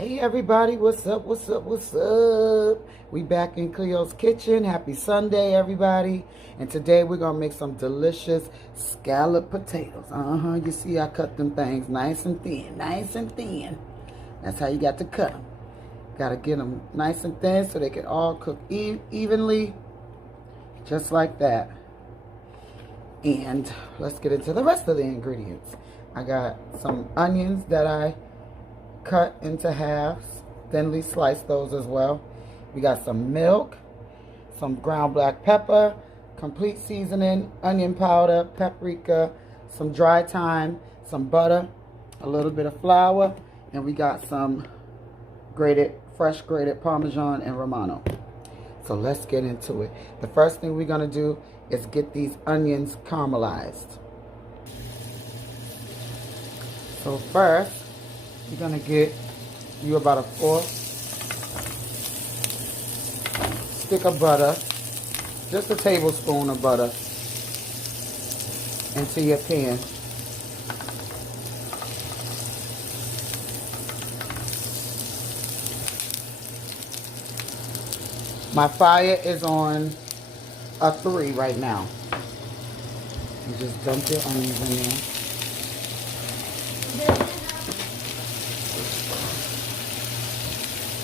Hey everybody, what's up, what's up, what's up? We back in Cleo's kitchen. Happy Sunday, everybody. And today we're going to make some delicious scalloped potatoes. You see I cut them things nice and thin, nice and thin. That's how you got to cut them. Got to get them nice and thin so they can all cook evenly, just like that. And let's get into the rest of the ingredients. I got some onions that I cut into halves, thinly slice those as well. We got some milk, some ground black pepper, complete seasoning, onion powder, paprika, some dry thyme, some butter, a little bit of flour, and we got some fresh grated Parmesan and Romano. So let's get into it. The first thing we're gonna do is get these onions caramelized. So first, you're going to get you about a 4th stick of butter, just a tablespoon of butter, into your pan. My fire is on a 3 right now. You just dump your onions in there.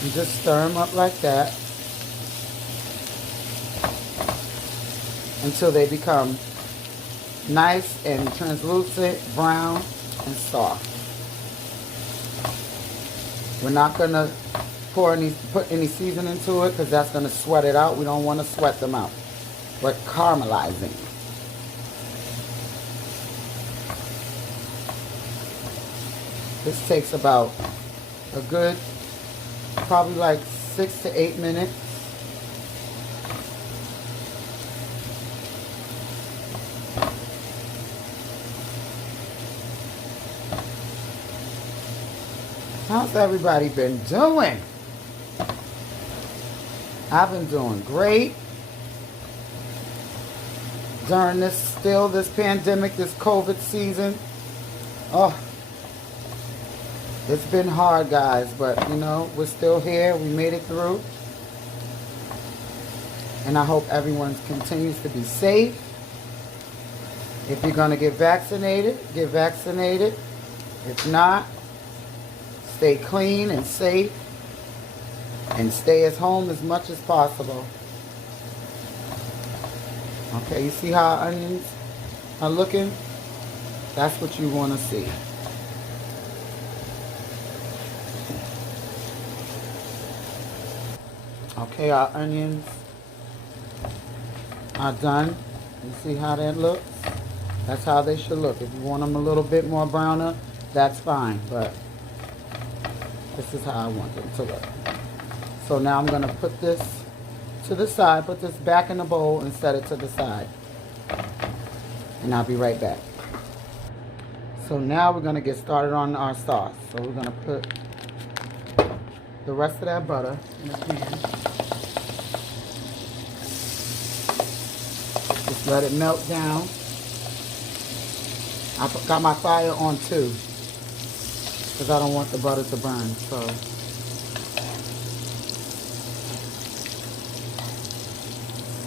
And just stir them up like that until they become nice and translucent, brown, and soft. We're not going to put any seasoning to it because that's going to sweat it out. We don't want to sweat them out. We're caramelizing. This takes about a good, probably like 6 to 8 minutes. How's everybody been doing? I've been doing great during this pandemic, this COVID season. Oh, it's been hard, guys, but, you know, we're still here. We made it through. And I hope everyone continues to be safe. If you're going to get vaccinated, get vaccinated. If not, stay clean and safe. And stay at home as much as possible. Okay, you see how our onions are looking? That's what you want to see. Okay, our onions are done. You see how that looks? That's how they should look. If you want them a little bit more browner, that's fine. But this is how I want them to look. So now I'm going to put this to the side. Put this back in the bowl and set it to the side. And I'll be right back. So now we're going to get started on our sauce. So we're going to put the rest of that butter in the pan. Just let it melt down. I got my fire on 2 because I don't want the butter to burn. So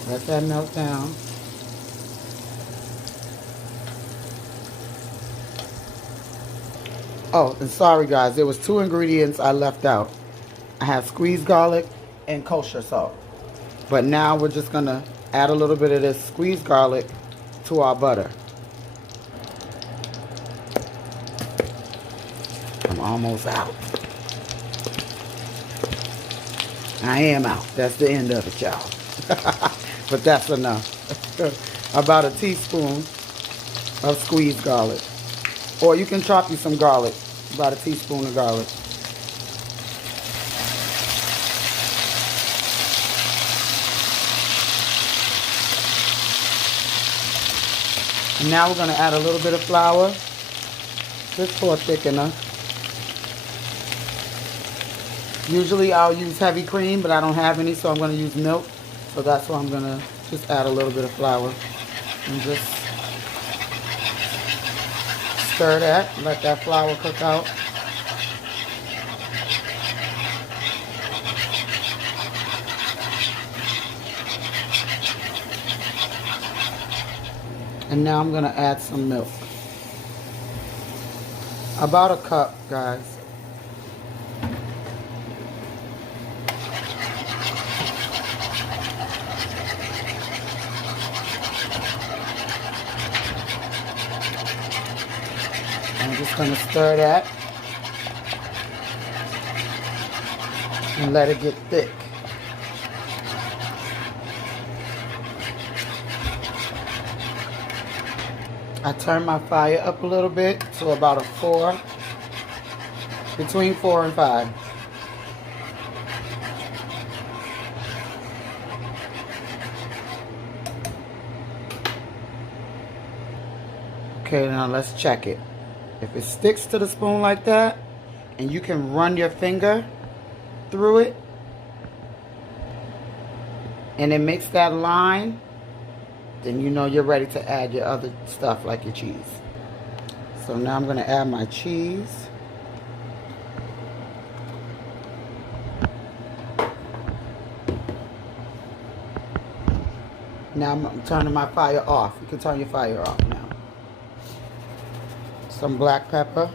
let that melt down. Oh, and sorry guys, there was 2 ingredients I left out. I have squeezed garlic and kosher salt. But now we're just going to add a little bit of this squeezed garlic to our butter. I'm almost out. I am out. That's the end of it, y'all. But that's enough. About a teaspoon of squeezed garlic. Or you can chop you some garlic. About a teaspoon of garlic. And now we're going to add a little bit of flour, just for a thickener. Usually I'll use heavy cream, but I don't have any, so I'm going to use milk. So that's why I'm going to just add a little bit of flour and just stir that, let that flour cook out. And now I'm gonna add some milk. About a cup, guys. I'm just gonna stir that and let it get thick. I turn my fire up a little bit to about a 4, between 4 and 5. Okay, now let's check it. If it sticks to the spoon like that, and you can run your finger through it, and it makes that line, then you know you're ready to add your other stuff like your cheese. So now I'm going to add my cheese. Now I'm turning my fire off. You can turn your fire off now. Some black pepper.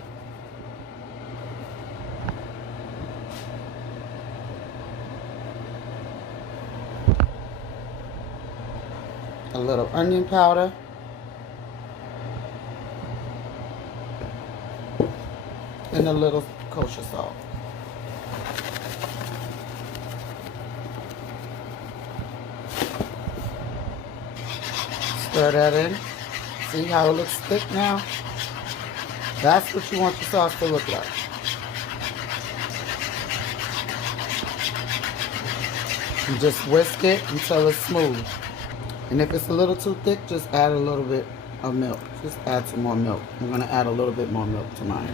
A little onion powder. And a little kosher salt. Stir that in. See how it looks thick now? That's what you want the sauce to look like. And just whisk it until it's smooth. And if it's a little too thick, just add a little bit of milk. Just add some more milk. I'm going to add a little bit more milk to mine.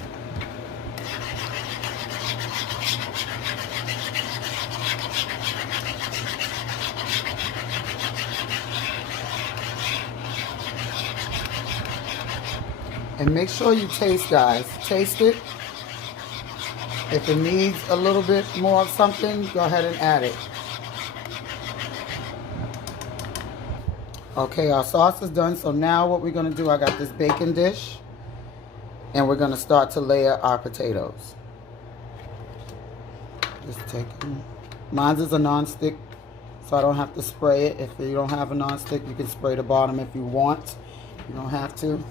And make sure you taste, guys. Taste it. If it needs a little bit more of something, go ahead and add it. Okay, our sauce is done. So now what we're going to do, I got this baking dish. And we're going to start to layer our potatoes. Just take them. Mine is a non-stick, so I don't have to spray it. If you don't have a non-stick, you can spray the bottom if you want. You don't have to.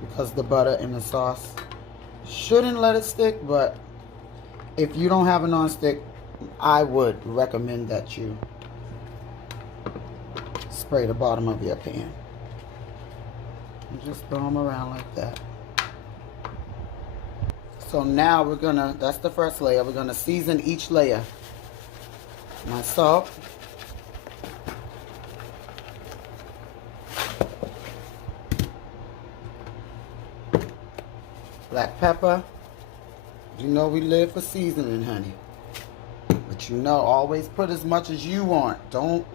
Because the butter and the sauce shouldn't let it stick, but if you don't have a non-stick, I would recommend that you spray the bottom of your pan. And just throw them around like that. So now we're gonna, that's the first layer, we're gonna season each layer. My salt. Black pepper. You know we live for seasoning, honey. But you know, always put as much as you want. Don't,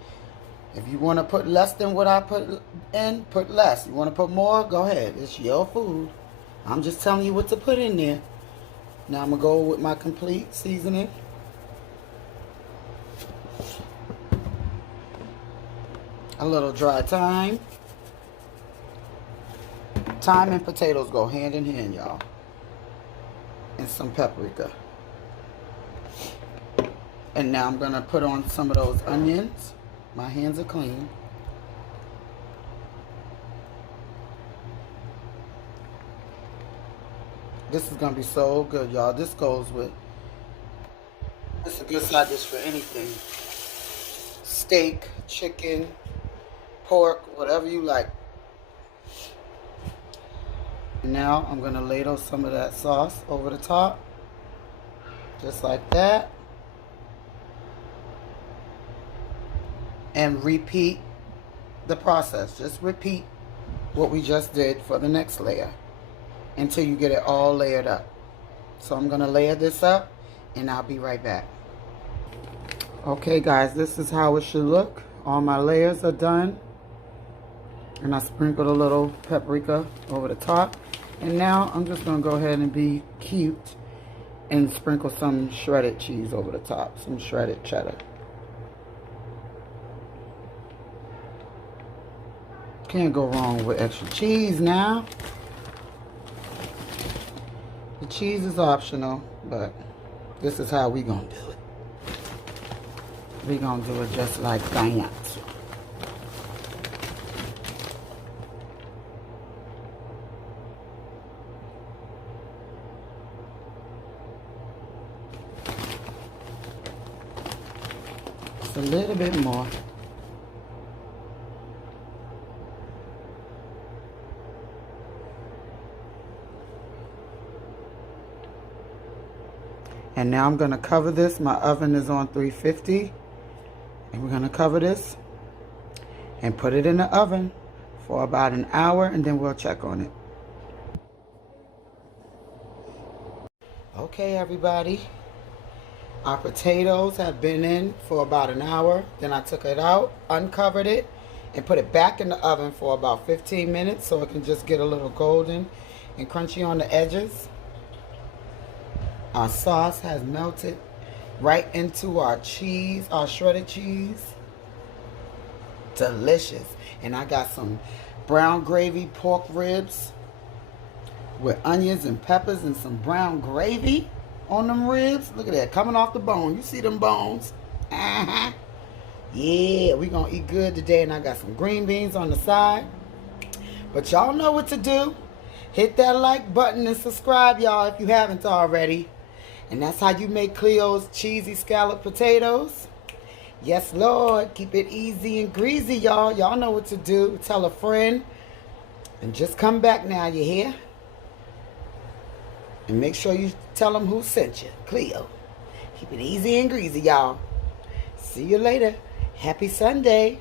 if you want to put less than what I put in, put less. You want to put more, go ahead. It's your food. I'm just telling you what to put in there. Now I'm going to go with my complete seasoning. A little dry thyme. Thyme and potatoes go hand in hand, y'all. And some paprika. And now I'm going to put on some of those onions. My hands are clean. This is going to be so good, y'all. This goes with, it's a good side dish for anything. Steak, chicken, pork, whatever you like. Now I'm going to ladle some of that sauce over the top. Just like that. And repeat the process. Just repeat what we just did for the next layer until you get it all layered up. So I'm going to layer this up and I'll be right back. Okay guys, this is how it should look. All my layers are done. And I sprinkled a little paprika over the top. And now I'm just going to go ahead and be cute and sprinkle some shredded cheese over the top. Some shredded cheddar. Can't go wrong with extra cheese now. The cheese is optional, but this is how we gonna do it. We gonna do it just like that. Just a little bit more. And now I'm going to cover this. My oven is on 350. And we're going to cover this and put it in the oven for about an hour, and then we'll check on it. Okay, everybody. Our potatoes have been in for about an hour. Then I took it out, uncovered it, and put it back in the oven for about 15 minutes so it can just get a little golden and crunchy on the edges. Our sauce has melted right into our cheese, our shredded cheese. Delicious. And I got some brown gravy pork ribs with onions and peppers and some brown gravy on them ribs. Look at that, coming off the bone. You see them bones? Yeah, we gonna eat good today. And I got some green beans on the side. But y'all know what to do. Hit that like button and subscribe, y'all, if you haven't already. And that's how you make Cleo's cheesy scalloped potatoes. Yes, Lord. Keep it easy and greasy, y'all. Y'all know what to do. Tell a friend. And just come back now, you hear? And make sure you tell them who sent you. Cleo. Keep it easy and greasy, y'all. See you later. Happy Sunday.